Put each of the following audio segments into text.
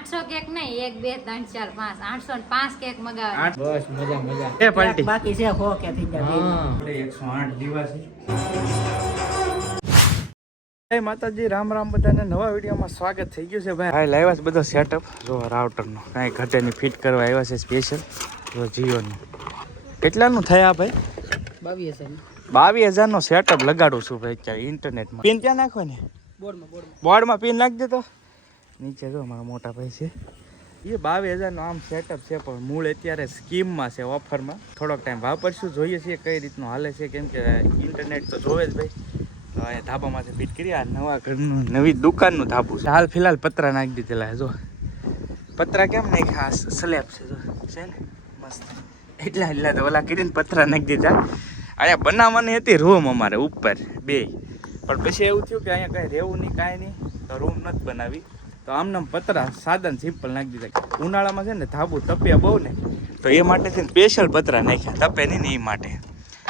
800 cake નહીં 1 2 3 4 5 805 cake મગાવે બસ મજા મજા એ પાર્ટી બાકી છે હો કે થઈ જાય આપણે 108 દીવા છે. જય માતાજી, રામ રામ, બધાને નવા વિડીયોમાં સ્વાગત થઈ ગયું છે ભાઈ. હા, લાવ્યા છે બધો સેટઅપ જો રાઉટરનો કાંઈ ઘટેની ફિટ કરવા આવ્યા છે સ્પેશિયલ જો જીઓનું. કેટલાનું થયા ભાઈ? 22,000 નો સેટઅપ લગાડું છું ભાઈ અત્યારે ઇન્ટરનેટમાં. પિન ક્યાં નાખો ને? બોર્ડમાં પિન નાખી દે તો નીચે જો મારા મોટા ભાઈ છે એ 22,000 નો આમ સેટઅપ છે, પણ મૂળ અત્યારે સ્કીમમાં છે, ઓફરમાં. થોડોક ટાઈમ વાપરશું, જોઈએ છીએ કઈ રીતનું હાલે છે, કેમ કે ઇન્ટરનેટ તો જોવે જ ભાઈ. તો અહીંયા ધાબામાંથી ફિટ કરી આ નવા ઘરનું નવી દુકાનનું ધાબું છે. હાલ ફિલહાલ પતરા નાખી દીધેલા જો. પતરા કેમ નાખ્યા? સ્લેબ છે જો, છે ને મસ્ત. એટલા તો ઓલા કરીને પતરા નાખી દીધા. અહીંયા બનાવવાની હતી રૂમ અમારે ઉપર 2, પણ પછી એવું થયું કે અહીંયા કાંઈ રહેવું નહીં, કાંઈ નહીં, તો રૂમ નથી બનાવી. તો આમનામ પતરા સાદા સિમ્પલ નાખી દીધા. ઉનાળામાં છે ને ધાબુ તપ્યા બહુ ને, તો એ માટે છે ને સ્પેશિયલ પતરા નાખ્યા, તપે નહીં ને એ માટે.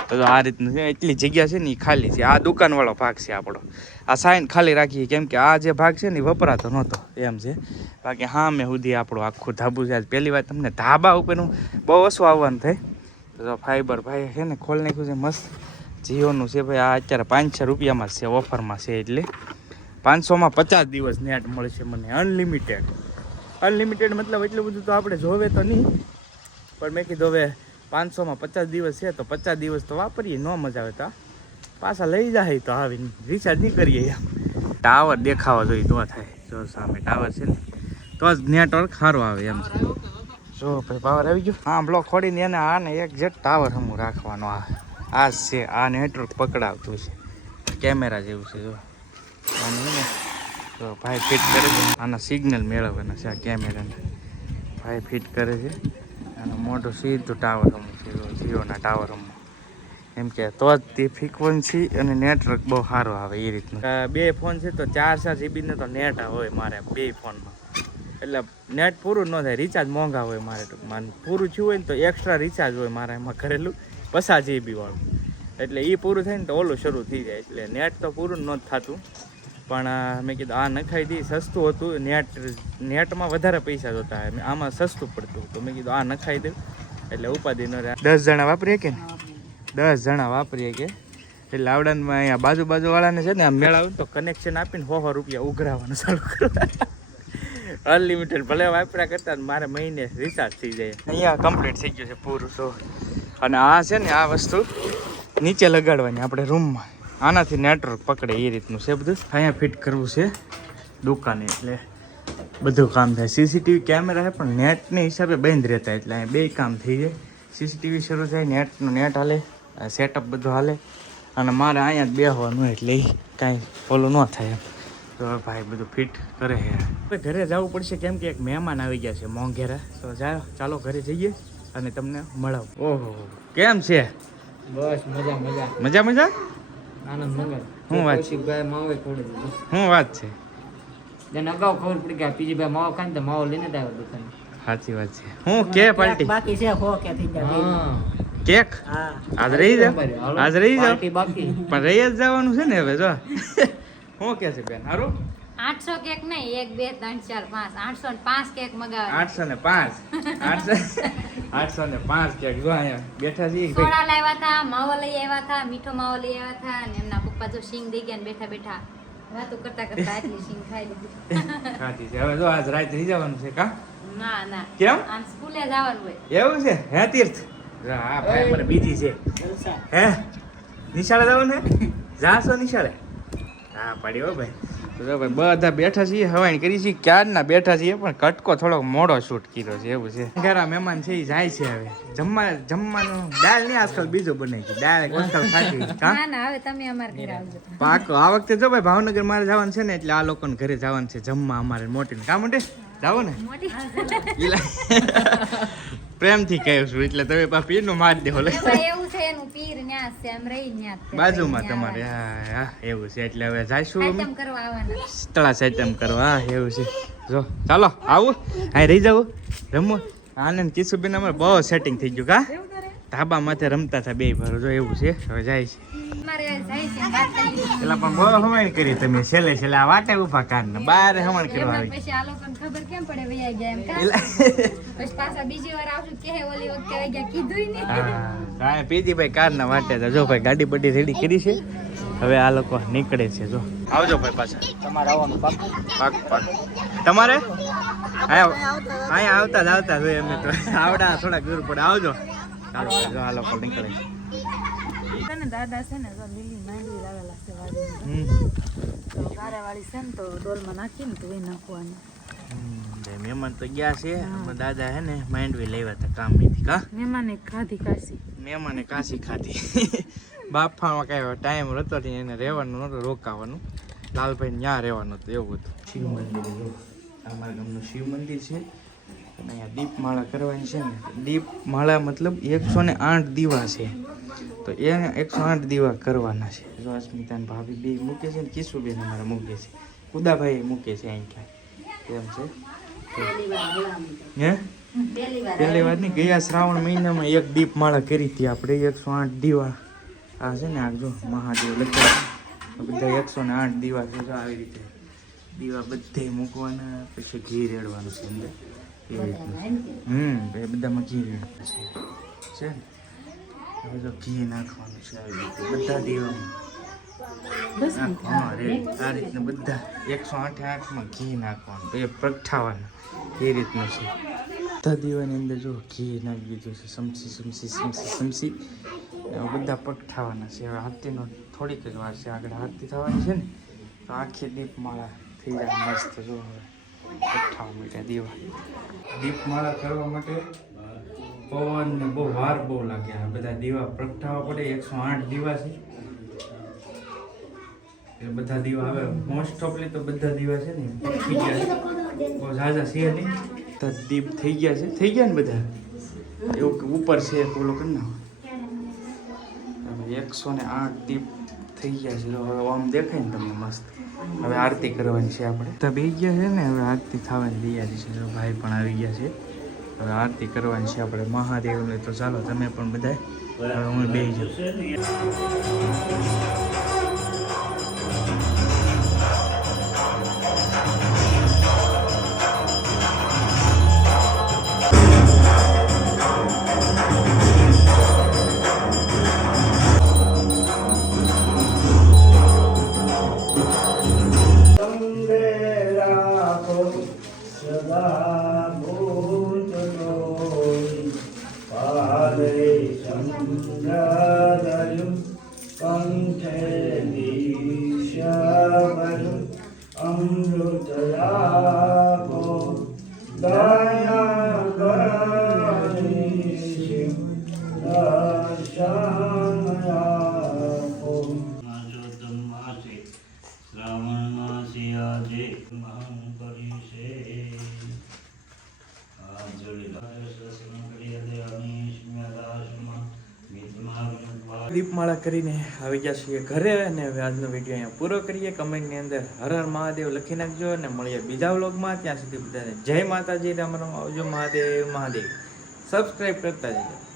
તો આ રીતનું છે, એટલી જગ્યા છે ને એ ખાલી છે. આ દુકાનવાળો ભાગ છે આપણો. આ સાઈન ખાલી રાખીએ કેમ કે આ જે ભાગ છે ને એ વપરાતો નહોતો એમ છે. બાકી હા મેં સુધી આપણું આખું ધાબુ છે. આજ પહેલી વાર તમને ધાબા ઉપરનું બહુ ઓછું આવવાનું થાય. તો ફાઈબર ભાઈ છે ને ખોલી નાખ્યું છે મસ્ત. જીઓનું છે ભાઈ. આ અત્યારે 500 રૂપિયામાં છે, ઓફરમાં છે. એટલે 500માં 50 દિવસ નેટ મળશે મને અનલિમિટેડ. અનલિમિટેડ મતલબ એટલું બધું તો આપણે જોવે તો નહીં, પણ મેં કીધું હવે 500માં 50 દિવસ છે તો 50 દિવસ તો વાપરીએ, ન મજા આવે તો પાછા લઈ જાય તો આવીને રિચાર્જ નહીં કરીએ એમ. ટાવર દેખાવા જોઈએ તો થાય. જો સામે ટાવર છે ને તો જ નેટવર્ક સારું આવે એમ છે. જો ભાઈ પાવર આવી ગયો. હા, બ્લોક ખોડીને એને આને એક જેટ ટાવર હમું રાખવાનો. આ છે, આ નેટવર્ક પકડાવતું છે, કેમેરા જેવું છે. જો આને તો ભાઈ ફિટ કરે છે. આના સિગ્નલ મેળવવાના છે આ કેમેરાને. ભાઈ ફિટ કરે છે. અને મોટું સીધું ટાવર હમું છે, જીઓના ટાવર હમું. એમ કે તો જ તે ફ્રીક્વન્સી અને નેટવર્ક બહુ સારું આવે એ રીતનું. 2 ફોન છે તો 4 જીબીને તો નેટ હોય મારે 2 ફોનમાં. એટલે નેટ પૂરું ન થાય, રિચાર્જ મોંઘા હોય મારે. ટૂંકમાં પૂરું થયું હોય ને તો એક્સ્ટ્રા રિચાર્જ હોય મારે એમાં કરેલું 50 GB વાળું. એટલે એ પૂરું થાય ને તો ઓલું શરૂ થઈ જાય. એટલે નેટ તો પૂરું ન થતું, પણ મેં કીધું આ નખાઈ દી. સસ્તું હતું નેટમાં વધારે પૈસા જોતા, આમાં સસ્તું પડતું. તો મેં કીધું આ નખાઈ દઉં એટલે ઉપાધિ ન રહે. 10 જણા વાપરીએ કે ને, 10 જણા વાપરીએ કે એટલે આવડાનમાં અહીંયા બાજુવાળાને છે ને આમ મેળાવું તો કનેક્શન આપીને 100 રૂપિયા ઉઘરાવાનું ચાલુ કરવા. અનલિમિટેડ ભલે વાપરા કરતા મારે મહિને રિચાર્જ થઈ જાય. અહીંયા કમ્પ્લીટ થઈ ગયું છે પૂરું. તો અને આ છે ને આ વસ્તુ નીચે લગાડવાની આપણે રૂમમાં, આનાથી નેટવર્ક પકડે એ રીતનું છે બધું. અહીંયા ફિટ કરવું છે દુકાને એટલે બધું કામ થાય. સીસીટીવી કેમેરા છે પણ નેટને હિસાબે બંધ રહેતા, એટલે અહીંયા 2 કામ થઈ જાય. સીસીટીવી શરૂ થાય, નેટ હાલે, સેટઅપ બધું હાલે, અને મારે અહીંયા જ બેસવાનું એટલે કાંઈ ઓલું ન થાય એમ. તો ભાઈ બધું ફિટ કરે છે. ઘરે જવું પડશે કેમ કે એક મહેમાન આવી ગયા છે મોંઘેરા. તો ચાલો ઘરે જઈએ અને તમને મળાવું. ઓહો, કેમ છે? બસ મજા મજા મજા મજા આનંદ મંગળ. શું વાત છે? ભાઈ માવો ખોડી દીધો. શું વાત છે? જેને અગાઉ ખબર પડી કે પીજી ભાઈ માવો ખાને તો માવો લઈને જ આવ્યો દુકાને. સાચી વાત છે. હું કે પાર્ટી બાકી છે હો કે થઈ જાય કેક હા આજ રહી જાવ, આજ રહી જાવ. પાર્ટી બાકી પણ રહી જ જવાનું છે ને હવે. જો શું કે છે બેન? સારું 800 કેક નહીં 1 2 3 4 5 805 કેક મગાવે 805 805 કેક. જો અહીંયા બેઠા છીએ. સોડા લાવ્યા હતા, માવો લઈ આવ્યા હતા, મીઠો માવો લઈ આવ્યા હતા, અને એમના પપ્પા જો સિંગ દઈ ગયા ને બેઠા બેઠા વાતો કરતા એટલી સિંગ ખાઈ લીધી. ખાતી છે. હવે જો આજ રાત રહી જવાનું છે કા? ના કેમ? આમ સ્કૂલે જવાનું હોય. એવું છે? હે તીર્થ? હા ભાઈ મને બીજી છે. જલસા. હે નિશાળે જવાનું ને? જાશો નિશાળે? હા પાડી હો ભાઈ. તો જો ભાઈ બધા બેઠા છીએ, હવાઈ કરી છીએ, ક્યારના બેઠા છીએ, પણ કટકો થોડોક મોડો શૂટ કર્યો છે એવું છે. ઘરા મહેમાન છે એ જાય છે હવે જમવાનું. દાળ નહીં આજકાલ બીજું બને છે, દાળ આજકાલ ખાધી. ના ના હવે તમે અમાર ઘરે આવજો. પાકો આ વખતે જો ભાઈ ભાવનગર મારે જવાનું છે ને, એટલે આ લોકોને ઘરે જવાનું છે જમવા અમારે મોટીને. કામ માટે જાવો ને પ્રેમથી કહ્યું છું એટલે તમે પા પીરનું મારી દેવો. એવું છે એનું પીર ન્યાસ છે, એમ રહી ન્યાસ બાજુમાં તમારે. હા એવું છે એટલે હવે જઈશું આઈટમ કરવા આવવાના. તળા સાઈટમ કરવા. હા એવું છે. જો ચાલો આવું હા રહી જવું રમવું. આનંદ કિશુબેન અમારે બહુ સેટિંગ થઈ ગયું કા? ધાબા માથે રમતા હતા 2 ભર. જો એવું છે હવે જાય છે. મારે જાય છે વાત કરી પેલા પણ બહુ હમણ કરી તમે છેલ્લે છેલ્લે આ વાટે ઉભા કાઢને બહાર હમણ કરવા આવી પછી આ લોકોને ખબર કેમ પડે વૈયા ગયા એમ કા પછી પાછા બીજી વાર આવશું કે ઓલી વખતે આવી ગયા કીધું ને હા પીજીભાઈ કારના વાટે તો જો ભાઈ ગાડી બડી રેડી કરી છે હવે આ લોકો નીકળે છે જો આવજો ભાઈ પાછા તમારે આવવાનું પાકું પાક પાક તમારે અહીંયા આવતા જોઈએ અમે તો આવડા થોડા દૂર પડે આવજો ચાલો જો આ લોકો નીકળે છે દાદા છે ને લીલી માંડવી લાવેલા છે વાડી તો કારેવાળી છે ને તો ડોલમાં નાખીને તો એ નાખવાની મહેમાન તો ગયા છે દાદા હે ને માંડવી લેવા હતા કામથી કા મહેમાને ખાધી કાશી મહેમાને કાશી ખાધી બાફામાં કઈ ટાઈમ હતો નહીં એને રહેવાનું નહોતું રોકાવાનું લાલભાઈ ત્યાં રહેવાનું હતું એવું હતું શિવ મંદિર જો અમારા ગામનું શિવ મંદિર છે અને અહીંયા દીપમાળા કરવાની છે ને દીપમાળા મતલબ 108 દીવા છે તો એ 108 દીવા કરવાના છે જો અસ્મિતાન ભાભી બે મૂકે છે ને કિશુબેન અમારા મૂકે છે કુદાભાઈ મૂકે છે અહીં ક્યાં એમ છે હે પહેલી વાર નહીં ગયા શ્રાવણ મહિનામાં એક દીપમાળા કરી હતી આપણે 108 દીવા આ છે ને આ જો મહાદેવ લખેલા બધા 108 દીવા છે જો આવી રીતે દીવા બધે મૂકવાના પછી ઘી રેડવાનું છે અંદર એ રીતનું એ બધામાં ઘી રેડવાનું છે ને હવે જો ઘી નાખવાનું છે આવી રીતે બધા દીવામાં આ રીતના બધા 108માં ઘી નાખવાનું પછી પ્રગટાવવાનું એ રીતનું છે બધા દીવાની અંદર જો ઘી નાખી દીધું છે સમસી બધા પ્રગટાવવાના છે હવે આરતીનો થોડીક જ વાર છે આગળ આરતી થવાની છે ને તો આખી દીપમાળા થઈ જાય મસ્ત જો હવે પ્રગટાવવા માટે દીપમાળા કરવા માટે પવન ને બહુ વાર બહુ લાગે આ બધા દીવા પ્રગટાવવા પડે 108 દીવા છે એ બધા દીવા હવે મોસ્ટ ઓફલી તો બધા દીવા છે ને થઈ ગયા છે બહુ ઝાઝા છે નહીં તો દીપ થઈ ગયા ને બધા એવું કે ઉપર છે ઓલો કરી નાખો 108 દીપ થઈ ગયા છે હવે આમ દેખાય ને તમને મસ્ત હવે આરતી કરવાની છે આપણે તો બે ગયા છે ને હવે આરતી થવાની તૈયારી છે ભાઈ પણ આવી ગયા છે હવે આરતી કરવાની છે આપણે મહાદેવને તો ચાલો તમે પણ બધા હું બે જાઉં દીપમાળા કરીને આવી ગયા છીએ ઘરે અને હવે આજનો વિડીયો અહીંયા પૂરો કરીએ કમેન્ટની અંદર હર હર મહાદેવ લખી નાખજો અને મળીએ બીજા વ્લોગમાં ત્યાં સુધી બધાને જય માતાજી રામ રામ આવજો મહાદેવ મહાદેવ સબસ્ક્રાઈબ કરતા જજો